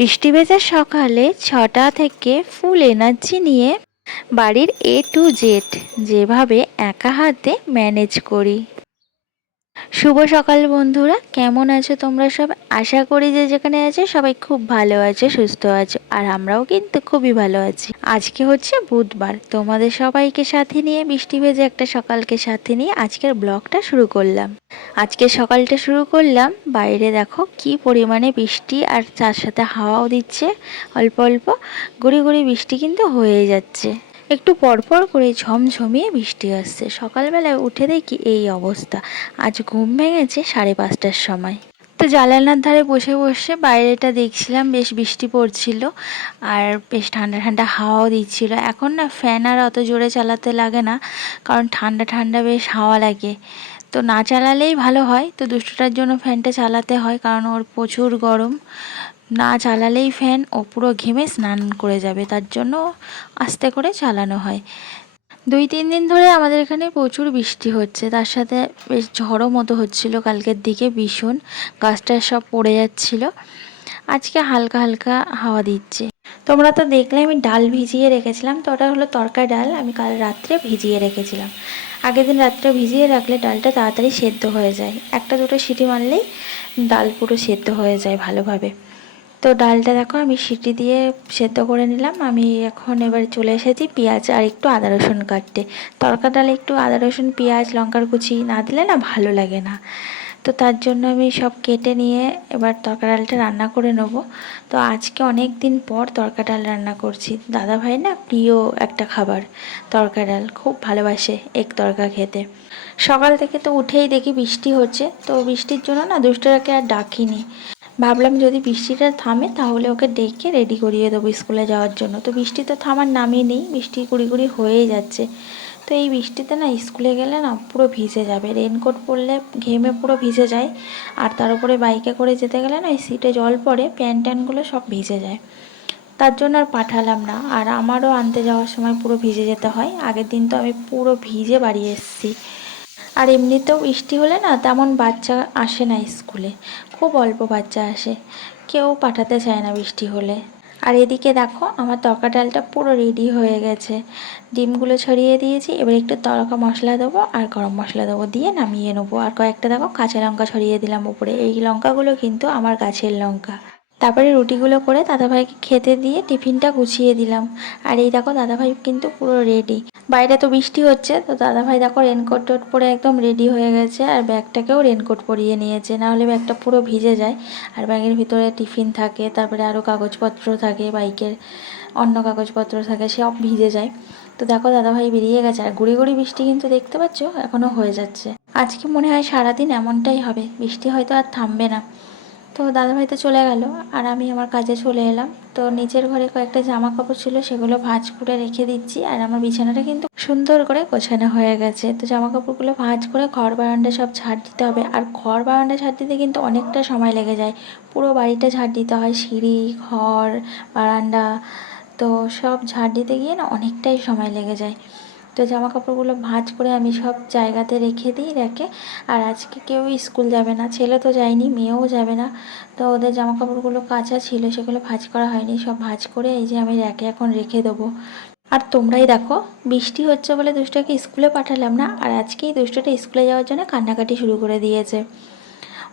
বৃষ্টি ভেজা সকালে ৬টা থেকে ফুল এনার্জি নিয়ে বাড়ির A to Z যেভাবে একা হাতে ম্যানেজ করি। শুভ সকাল বন্ধুরা, কেমন আছো তোমরা সব? আশা করি যে যেখানে আছো সবাই খুব ভালো আছো, সুস্থ আছো, আর আমরাও কিন্তু খুবই ভালো আছি। আজকে হচ্ছে বুধবার, তোমাদের সবাইকে সাথে নিয়ে বৃষ্টি ভেজা একটা সকালকে সাথে নিয়ে আজকের ব্লগটা শুরু করলাম। আজকে সকালটা শুরু করলাম, বাইরে দেখো কি পরিমাণে বৃষ্টি, আর তার সাথে হাওয়াও দিচ্ছে অল্প অল্প। গুড়ি গুড়ি বৃষ্টি কিন্তু হয়ে যাচ্ছে, একটু পরপর করে ঝমঝমিয়ে বৃষ্টি আসছে। সকালবেলায় উঠে দেখি এই অবস্থা। আজ ঘুম ভেঙেছে 5:30টার সময়। তো জানালার ধারে বসে বসে বাইরেটা দেখছিলাম, বেশ বৃষ্টি পড়ছিল আর বেশ ঠান্ডা ঠান্ডা হাওয়াও দিচ্ছিল। এখন না ফ্যান আর অত জোরে চালাতে লাগে না, কারণ ঠান্ডা ঠান্ডা বেশ হাওয়া লাগে। তো না চালালেই ভালো হয়, তো দুষ্টুটার জন্য ফ্যানটা চালাতে হয়, কারণ ওর প্রচুর গরম। না চালালেই ফ্যান ও পুরো ঘেমে স্নান করে যাবে, তার জন্য আস্তে করে চালানো হয়। 2-3 দিন ধরে আমাদের এখানে প্রচুর বৃষ্টি হচ্ছে, তার সাথে বেশ ঝড়ও মতো হচ্ছিল কালকের দিকে, ভীষণ গাছটা সব পড়ে যাচ্ছিল। আজকে হালকা হালকা হাওয়া দিচ্ছে। তোমরা তো দেখলে আমি ডাল ভিজিয়ে রেখেছিলাম, তো ওটা হলো তরকা ডাল, আমি কাল রাত্রে ভিজিয়ে রেখেছিলাম। আগের দিন রাত্রে ভিজিয়ে রাখলে ডালটা তাড়াতাড়ি সেদ্ধ হয়ে যায়, একটা দুটো সিটি মারলেই ডাল পুরো সেদ্ধ হয়ে যায় ভালোভাবে। তো ডালটা দেখো আমি সিটি দিয়ে সেদ্ধ করে নিলাম। আমি এখন এবার চলে এসেছি পেঁয়াজ আর একটু আদা রসুন কাটতে। তরকা ডালে একটু আদা রসুন পেঁয়াজ লঙ্কার কুচি না দিলে না ভালো লাগে না। তো তার জন্য আমি সব কেটে নিয়ে এবার তরকা ডালটা রান্না করে নেব। তো আজকে অনেক দিন পর তরকা ডাল রান্না করছি। দাদাভাই না প্রিয় একটা খাবার তরকা ডাল, খুব ভালোবাসে এগ তরকা খেতে। সকাল থেকে তো উঠেই দেখি বৃষ্টি হচ্ছে, তো বৃষ্টির জন্য না দুষ্টটাকে আর ডাকিনি। ভাবলাম যদি বৃষ্টিটা থামে তাহলে ওকে ডেকে রেডি করিয়ে দেবো স্কুলে যাওয়ার জন্য। তো বৃষ্টি তো থামার নামই নেই, বৃষ্টি কুড়ি কুড়ি হয়েই যাচ্ছে। তো এই বৃষ্টিতে না স্কুলে গেলে না পুরো ভিজে যাবে, রেনকোট পরলে ঘেমে পুরো ভিজে যায়। আর তার উপরে বাইকে করে যেতে গেলে না এই সিটে জল পড়ে, প্যান্ট ট্যান্টগুলো সব ভিজে যায়। তার জন্য আর পাঠালাম না। আর আমারও আনতে যাওয়ার সময় পুরো ভিজে যেতে হয়। আগের দিন তো আমি পুরো ভিজে বাড়ি এসেছি। আর এমনিতেও বৃষ্টি হলে না তেমন বাচ্চা আসে না স্কুলে, খুব অল্প বাচ্চা আসে, কেউ পাঠাতে চায় না বৃষ্টি হলে। আর এদিকে দেখো আমার তরকা ডালটা পুরো রেডি হয়ে গেছে। ডিমগুলো ছড়িয়ে দিয়েছি, এবার একটু তড়কা মশলা দেবো আর গরম মশলা দেবো, দিয়ে নামিয়ে নেবো। আর কয়েকটা দেখো কাঁচা লঙ্কা ছড়িয়ে দিলাম উপরে, এই লঙ্কাগুলো কিন্তু আমার গাছের লঙ্কা। তারপরে রুটিগুলো করে দাদাভাইকে খেতে দিয়ে টিফিনটা গুছিয়ে দিলাম। আর এই দেখো দাদাভাই কিন্তু পুরো রেডি। বাইরে তো বৃষ্টি হচ্ছে, তো দাদাভাই দেখো রেনকোট টোট পরে একদম রেডি হয়ে গেছে, আর ব্যাগটাকেও রেনকোট পরিয়ে নিয়েছে, নাহলে ব্যাগটা পুরো ভিজে যায়। আর ব্যাগের ভিতরে টিফিন থাকে, তারপরে আরও কাগজপত্র থাকে, বাইকের অন্য কাগজপত্র থাকে, সব ভিজে যায়। তো দেখো দাদাভাই বেরিয়ে গেছে, আর গুড়ি গুড়ি বৃষ্টি কিন্তু দেখতে পাচ্ছ এখনও হয়ে যাচ্ছে। আজকে মনে হয় সারাদিন এমনটাই হবে, বৃষ্টি হয়তো আর থামবে না। তো দাদাভাই তো চলে গেল, আর আমি আমার কাজে চলে এলাম। তো নিচের ঘরে কয়েকটা জামা কাপড় ছিল, সেগুলো ভাঁজ করে রেখে দিচ্ছি। আর আমার বিছানাটা কিন্তু সুন্দর করে গোছানো হয়ে গেছে। তো জামা কাপড়গুলো ভাঁজ করে ঘর বারান্দা সব ঝাড় দিতে হবে। আর ঘর বারান্দা ঝাড় দিতে কিন্তু অনেকটা সময় লেগে যায়, পুরো বাড়িটা ঝাড় দিতে হয়, সিঁড়ি, ঘর, বারান্দা। তো সব ঝাড় দিতে গিয়ে না অনেকটাই সময় লেগে যায়। তো জামা কাপড়গুলো ভাঁজ করে আমি সব জায়গাতে রেখে দিই রেখে। আর আজকে কেউ স্কুল যাবে না, ছেলে তো যায়নি, মেয়েও যাবে না। তো ওদের জামা কাপড়গুলো কাঁচা ছিল, সেগুলো ভাঁজ করা হয়নি, সব ভাঁজ করে এই যে আমি র্যাকে এখন রেখে দেবো। আর তোমরাই দেখো বৃষ্টি হচ্ছে বলে দুষ্টকে স্কুলে পাঠালাম না, আর আজকেই দুষ্টটা স্কুলে যাওয়ার জন্য কান্নাকাটি শুরু করে দিয়েছে।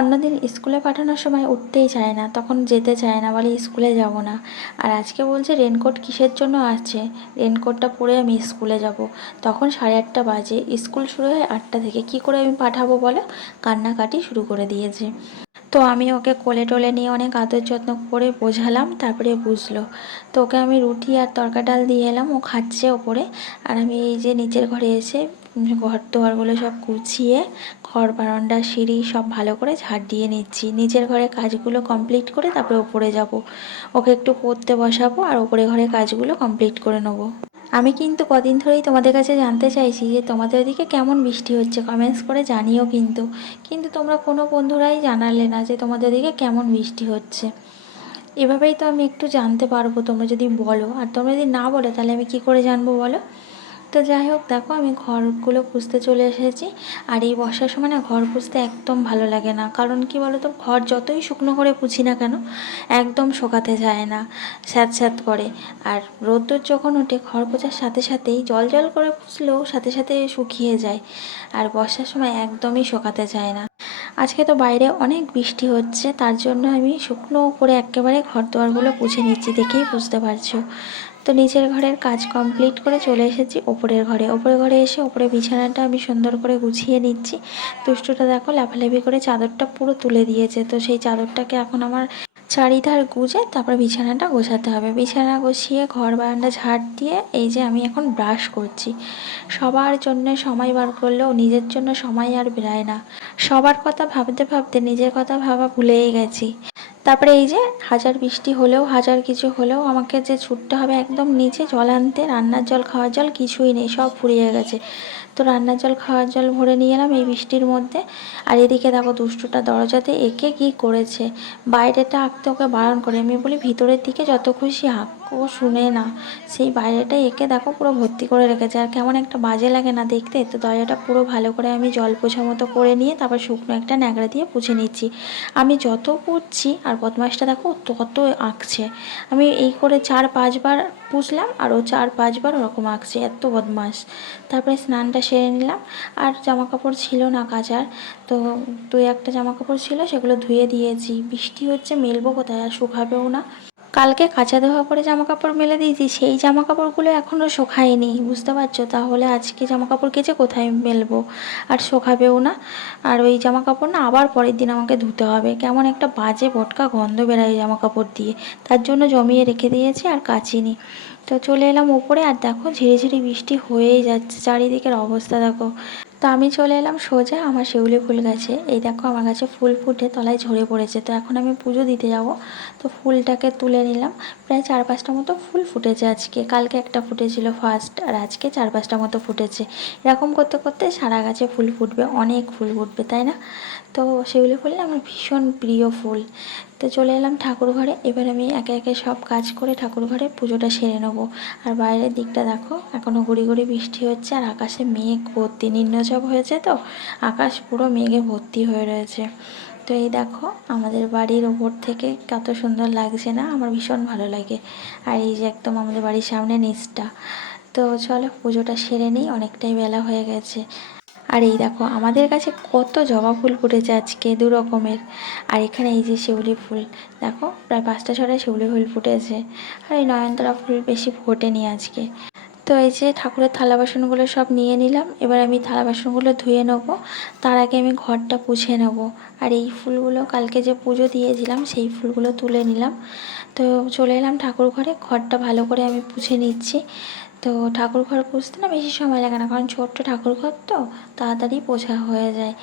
অন্যদিন স্কুলে পাঠানোর সময় উঠতেই চায় না, তখন যেতে চায় না, বলে স্কুলে যাব না। আর আজকে বলছে রেনকোট কিসের জন্য আছে, রেনকোটটা পরে আমি স্কুলে যাব। তখন 8:30 বাজে, স্কুল শুরু হয় 8টা থেকে, কি করে আমি পাঠাবো বলো? কান্নাকাটি শুরু করে দিয়েছে। তো আমি ওকে কোলে টোলে নিয়ে অনেক আদর যত্ন করে বোঝালাম, তারপরে বুঝলো। তো ওকে আমি রুটি আর তরকা ডাল দিয়ে এলাম, ও খাচ্ছে ওপরে। আর আমি এই যে নিচের ঘরে এসে ঘর দুয়ারগুলো সব গুছিয়ে ঘর বারান্দা সিঁড়ি সব ভালো করে ঝাড় দিয়ে নিচ্ছি। নিচের ঘরে কাজগুলো কমপ্লিট করে তারপরে ওপরে যাব, ওকে একটু পড়তে বসাবো, আর ওপরে ঘরে কাজগুলো কমপ্লিট করে নেবো। আমি কিন্তু কদিন ধরেই তোমাদের কাছে জানতে চাইছি যে তোমাদের ওদিকে কেমন বৃষ্টি হচ্ছে, কমেন্টস করে জানিও। কিন্তু কিন্তু তোমরা কোনো বন্ধুরাই জানালে না যে তোমাদের ওদিকে কেমন বৃষ্টি হচ্ছে। এভাবেই তো আমি একটু জানতে পারবো তোমরা যদি বলো, আর তোমরা যদি না বলো তাহলে আমি কি করে জানবো বলো? তো যাই হোক, দেখো আমি ঘরগুলো পুছতে চলে এসেছি। আর এই বর্ষার সময় না ঘর পুছতে একদম ভালো লাগে না, কারণ কি বলো তো, ঘর যতই শুকনো করে পুছি না কেন একদম শোকাতে যায় না, স্যাঁত স্যাঁত করে। আর রোদ্দুর যখন ওঠে ঘর পোছার সাথে সাথেই জল জল করে পুছলেও সাথে সাথে শুকিয়ে যায়। আর বর্ষার সময় একদমই শোকাতে চায় না। আজকে তো বাইরে অনেক বৃষ্টি হচ্ছে, তার জন্য আমি শুকনো করে একেবারে ঘর দুয়ারগুলো পুছে নিচ্ছি, দেখেই বুঝতে পারছো। তো নিচের ঘরের কাজ কমপ্লিট করে চলে এসেছি ওপরের ঘরে। ওপরের ঘরে এসে ওপরে বিছানাটা আমি সুন্দর করে গুছিয়ে নিচ্ছি। দুষ্টুটা দেখো লাফালাফি করে চাদরটা পুরো তুলে দিয়েছে, তো সেই চাদরটাকে এখন আমার চারিধার গুজে তারপরে বিছানাটা গোছাতে হবে। বিছানা গুছিয়ে ঘর বারান্দা ঝাড় দিয়ে এই যে আমি এখন ব্রাশ করছি। সবার জন্য সময় বার করলেও নিজের জন্য সময় আর বেরায় না। সবার কথা ভাবতে ভাবতে নিজের কথা ভাবা ভুলেই গেছি। তারপরে এই যে হাজার বৃষ্টি হলেও হাজার কিছু হলেও আমাকে যে ছুটতে হবে একদম নিচে জল আনতে। রান্নার জল খাওয়ার জল কিছুই নেই, সব ফুরিয়ে গেছে। তো রান্নার জল খাওয়ার জল ভরে নিয়ে এলাম এই বৃষ্টির মধ্যে। আর এদিকে দেখো দুষ্টুটা দরজাতে এঁকে কি করেছে। বাইরেটা আঁকতে ওকে বারণ করে, আমি বলি ভিতরের দিকে যত খুশি আঁক, ও শুনে না। সেই বাইরেটা এঁকে দেখো পুরো ভর্তি করে রেখেছে। আর কেমন একটা বাজে লাগে না দেখতে। তো দরজাটা পুরো ভালো করে আমি জল পোছা মতো করে নিয়ে তারপর শুকনো একটা ন্যাকড়া দিয়ে পুছে নিচ্ছি। আমি যত পুছছি আর বদমাসটা দেখো তত আঁকছে। আমি এই করে 4-5 বার পুছলাম আর ও 4-5 বার ওরকম আঁকছে, এত বদমাস। তারপরে স্নানটা সেরে নিলাম। আর জামা কাপড় ছিল না কাচার, তো 2-1টা জামা কাপড় ছিল, সেগুলো ধুয়ে দিয়েছি। বৃষ্টি হচ্ছে, মেলবো কোথায়, আর শুকাবেও না। কালকে কাচা ধোয়া করে জামা কাপড় মেলে দিয়েছি, সেই জামা কাপড়গুলো এখনও শোকায়নি, বুঝতে পারছো। তাহলে আজকে জামা কাপড় কেচে কোথায় মেলবো, আর শোকাবেও না। আর ওই জামা কাপড় না আবার পরের দিন আমাকে ধুতে হবে। কেমন একটা বাজে ভটকা গন্ধ বেরায় জামা কাপড় দিয়ে, তার জন্য জমিয়ে রেখে দিয়েছি আর কাচিনি। তো চলে এলাম ওপরে, আর দেখো ঝিরিঝিরি বৃষ্টি হয়েই যাচ্ছে, চারিদিকের অবস্থা দেখো। তো আমি চলে এলাম সোজা আমার শিউলি ফুল গাছে। এই দেখো আমার গাছে ফুল ফুটে তলায় ঝরে পড়েছে, তো এখন আমি পুজো দিতে যাব। তো ফুলটাকে তুলে নিলাম। প্রায় 4-5টা মতো ফুল ফুটেছে আজকে, কালকে একটা ফুটেছিল ফার্স্ট, আর আজকে 4-5টা মতো ফুটেছে। এরকম করতে করতে সারা গাছে ফুল ফুটবে, অনেক ফুল ফুটবে, তাই না? তো শিউলি ফুল না আমার ভীষণ প্রিয় ফুল। তো চলে এলাম ঠাকুর ঘরে। এবার আমি একে একে সব কাজ করে ঠাকুর ঘরে পুজোটা সেরে নেবো। আর বাইরের দিকটা দেখো এখনও গুড়ি গুড়ি বৃষ্টি হচ্ছে, আর আকাশে মেঘ ভর্তি, নিম্নচাপ হয়েছে তো আকাশ পুরো মেঘে ভর্তি হয়ে রয়েছে। তো এই দেখো আমাদের বাড়ির ওপর থেকে কত সুন্দর লাগছে না, আমার ভীষণ ভালো লাগে। আর এই যে একদম আমাদের বাড়ির সামনে নিচটা। তো চলো পুজোটা সেরে নিই, অনেকটাই বেলা হয়ে গেছে। আর এই দেখো আমাদের কাছে কত জবা ফুল ফুটেছে আজকে, 2 রকমের। আর এখানে এই যে শিউলি ফুল, দেখো প্রায় 5টা 6টা শিউলি ফুল ফুটেছে। আর এই নয়নতারা ফুল বেশি ফোটেনি আজকে। তো এই যে ঠাকুরের থালা বাসনগুলো সব নিয়ে নিলাম। এবার আমি থালা বাসনগুলো ধুয়ে নেবো, তার আগে আমি ঘরটা পুছে নেব। আর এই ফুলগুলো কালকে যে পুজো দিয়েছিলাম সেই ফুলগুলো তুলে নিলাম। তো চলে এলাম ঠাকুর ঘরে, ঘরটা ভালো করে আমি পুছে নিচ্ছি। তো ঠাকুর ঘর পুছতে না বেশি সময় লাগে না, কারণ ছোট্ট ঠাকুর ঘর তো তাড়াতাড়ি পোছা হয়ে যায়।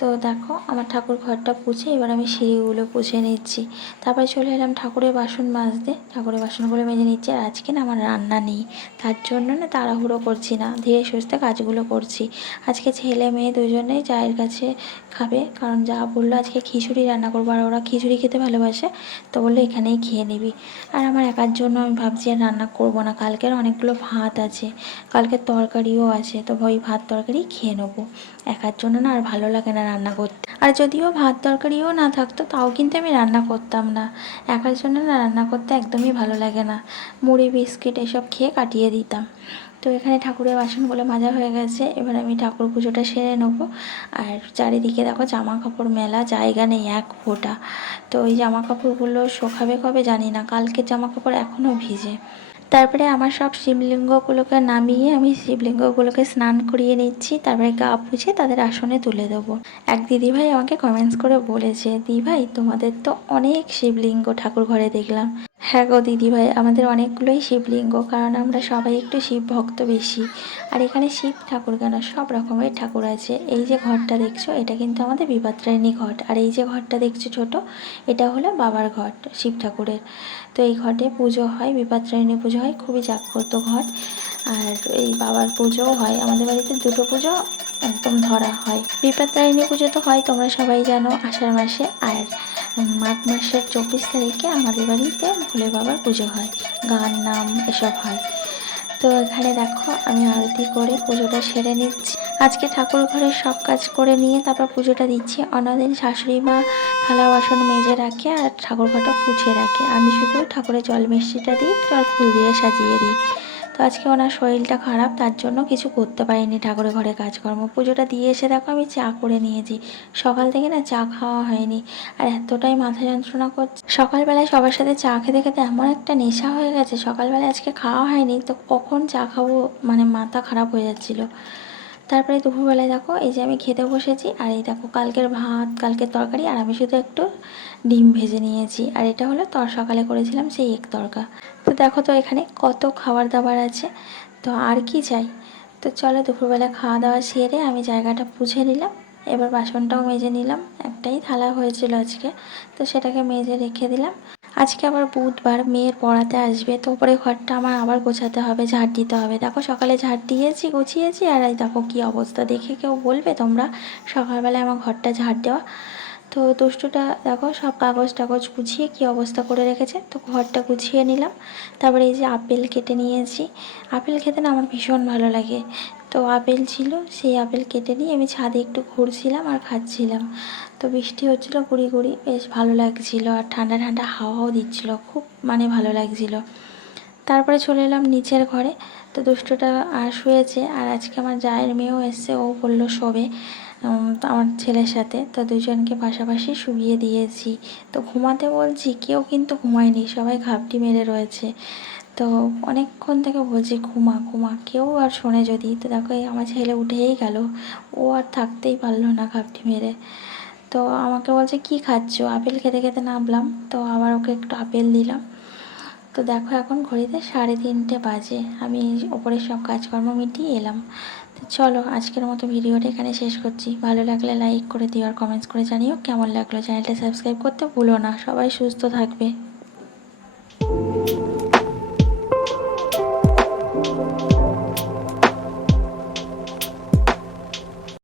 তো দেখো আমার ঠাকুর ঘরটা পুছে এবার আমি সিঁড়িগুলো পুছে নিচ্ছি। তারপরে চলে এলাম ঠাকুরের বাসন মাজতে, ঠাকুরের বাসনগুলো মেজে নিচ্ছি। আর আজকে না আমার রান্না নেই, তার জন্য না তাড়াহুড়ো করছি না, ধীরে সুস্থে কাজগুলো করছি। আজকে ছেলে মেয়ে দুজনেই চায়ের কাছে খাবে, কারণ যা বললো আজকে খিচুড়ি রান্না করবো, আর ওরা খিচুড়ি খেতে ভালোবাসে। তো বললো এখানেই খেয়ে নিবি। আর আমার একার জন্য আমি ভাবছি আর রান্না করবো না, কালকের অনেকগুলো ভাত আছে, কালকের তরকারিও আছে, তো ওই ভাত তরকারি খেয়ে নেবো। একার জন্য না আর ভালো লাগে না রান্না করতে। আর যদিও ভাত তরকারিও না থাকতো তাও কিন্তু আমি রান্না করতাম না, একার জন্য না রান্না করতে একদমই ভালো লাগে না। মুড়ি বিস্কিট এসব খেয়ে কাটিয়ে দিতাম। তো এখানে ঠাকুরের বাসনগুলো মাজা হয়ে গেছে, এবার আমি ঠাকুর পুজোটা সেরে নেবো। আর চারিদিকে দেখো জামা কাপড় মেলা জায়গা নেই এক ফোঁটা। তো ওই জামা কাপড়গুলো শোকাবে কবে জানি না, কালকের জামা কাপড় এখনও ভিজে। তারপরে আমার সব শিবলিঙ্গগুলোকে নামিয়ে আমি শিবলিঙ্গগুলোকে স্নান করিয়ে নিচ্ছি, তারপরে গা পুছে তাদের আসনে তুলে দেবো। এক দিদিভাই আমাকে কমেন্টস করে বলেছে, দিভাই তোমাদের তো অনেক শিবলিঙ্গ ঠাকুর ঘরে দেখলাম। হ্যাঁ গো দিদিভাই, আমাদের অনেকগুলোই শিবলিঙ্গ, কারণ আমরা সবাই একটু শিব ভক্ত বেশি। আর এখানে শিব ঠাকুর কেন, সব রকমের ঠাকুর আছে। এই যে ঘরটা দেখছো এটা কিন্তু আমাদের বিপত্তারিণী ঘট, আর এই যে ঘরটা দেখছো ছোট, এটা হলো বাবার ঘট শিব ঠাকুরের। তো এই ঘটে পুজো হয়, বিপত্তারিণী পুজো হয়, খুবই জাগ্রত ঘট। আর এই বাবার পুজোও হয়, আমাদের বাড়িতে 2টো পুজো একদম ধরা হয়। বিপত্তারিণী পুজো তো হয় তোমরা সবাই জানো আষাঢ় মাসে, আর মাঘ মাসের 24 তারিখে আমাদের বাড়িতে ভোলে বাবার পুজো হয়, গান নাম এসব হয়। তো তো এখানে দেখো আমি আরতি করে পুজোটা সেরে নিচ্ছি। আজকে ঠাকুর ঘরের সব কাজ করে নিয়ে তারপর পুজোটা দিচ্ছি। অন্যদিন শাশুড়ি মা থালা বাসন মেজে রাখে আর ঠাকুর ঘরটা পুছে রাখে, আমি শুধু ঠাকুরের জল মিষ্টিটা দিই, জল ফুল দিয়ে সাজিয়ে দিই। তো আজকে ওনার শরীরটা খারাপ, তার জন্য কিছু করতে পারিনি ঠাকুরের ঘরে কাজকর্ম। পুজোটা দিয়ে এসে দেখো আমি চা করে নিয়েছি। সকাল থেকে না চা খাওয়া হয়নি, আর এতটাই মাথা যন্ত্রণা করছে। সকালবেলায় সবার সাথে চা খেতে খেতে এমন একটা নেশা হয়ে গেছে, সকালবেলায় আজকে খাওয়া হয়নি তো কখন চা খাবো, মানে মাথা খারাপ হয়ে যাচ্ছিলো। তারপরে দুপুরবেলায় দেখো এই যে আমি খেতে বসেছি, আর এই দেখো কালকের ভাত, কালকের তরকারি, আর আমি শুধু একটু ডিম ভেজে নিয়েছি। আর এটা হলো সকালে করেছিলাম সেই এক তরকা। তো দেখো তো এখানে কত খাবার দাবার আছে, তো আর কি চাই। তো চলো দুপুরবেলা খাওয়া দাওয়া সেরে আমি জায়গাটা পুছে নিলাম। এবার বাসনটাও মেজে নিলাম, একটাই থালা হয়েছিল আজকে, তো সেটাকে মেজে রেখে দিলাম। আজকে আবার বুধবার, মেয়ের পড়াতে আসবে, তো ওপরে ঘরটা আমার আবার গোছাতে হবে, ঝাড় দিতে হবে। দেখো সকালে ঝাড় দিয়েছি, গুছিয়েছি, আর এই দেখো কী অবস্থা, দেখে কেউ বলবে তোমরা সকালবেলায় আমার ঘরটা ঝাড় দেওয়া। তো দুষ্টুটা দেখো সব কাগজ টাগজ গুছিয়ে কী অবস্থা করে রেখেছে, তো ঘরটা গুছিয়ে নিলাম। তারপরে এই যে আপেল কেটে নিয়েছি, আপেল খেতে না আমার ভীষণ ভালো লাগে। তো আপেল ছিল, সেই আপেল কেটে নিয়ে আমি ছাদে একটু ঘুরছিলাম আর খাচ্ছিলাম। তো বৃষ্টি হচ্ছিলো গুঁড়ি গুঁড়ি, বেশ ভালো লাগছিলো, আর ঠান্ডা ঠান্ডা হাওয়াও দিচ্ছিলো, খুব মানে ভালো লাগছিলো। তারপরে চলে এলাম নিচের ঘরে। তো দুষ্টুটা আর শুয়েছে, আর আজকে আমার জায়ের মেয়েও এসছে, ও বললো শোবে আমার ছেলের সাথে, তো দুজনকে পাশাপাশি শুইয়ে দিয়েছি। তো ঘুমাতে বলছি, কেউ কিন্তু ঘুমায়নি, সবাই ঘাপটি মেরে রয়েছে। তো অনেকক্ষণ থেকে বলছি ঘুমা ঘুমা, কেউ আর শোনে যদি। তো দেখো এই আমার ছেলে উঠেই গেল, ও আর থাকতেই পারলো না ঘাপটি মেরে। তো আমাকে বলছে কি খাচ্ছ, আপেল খেতে খেতে নামলাম, তো আবার ওকে একটু আপেল দিলাম। তো দেখো এখন ঘড়িতে 3:30 বাজে, আমি ওপরের সব কাজকর্ম মিটিয়ে এলাম। তো চলো আজকের মতো ভিডিওটা এখানে শেষ করছি। ভালো লাগলে লাইক করে দিও, আর কমেন্টস করে জানিও কেমন লাগলো। চ্যানেলটা সাবস্ক্রাইব করতে ভুলো না। সবাই সুস্থ থাকবে।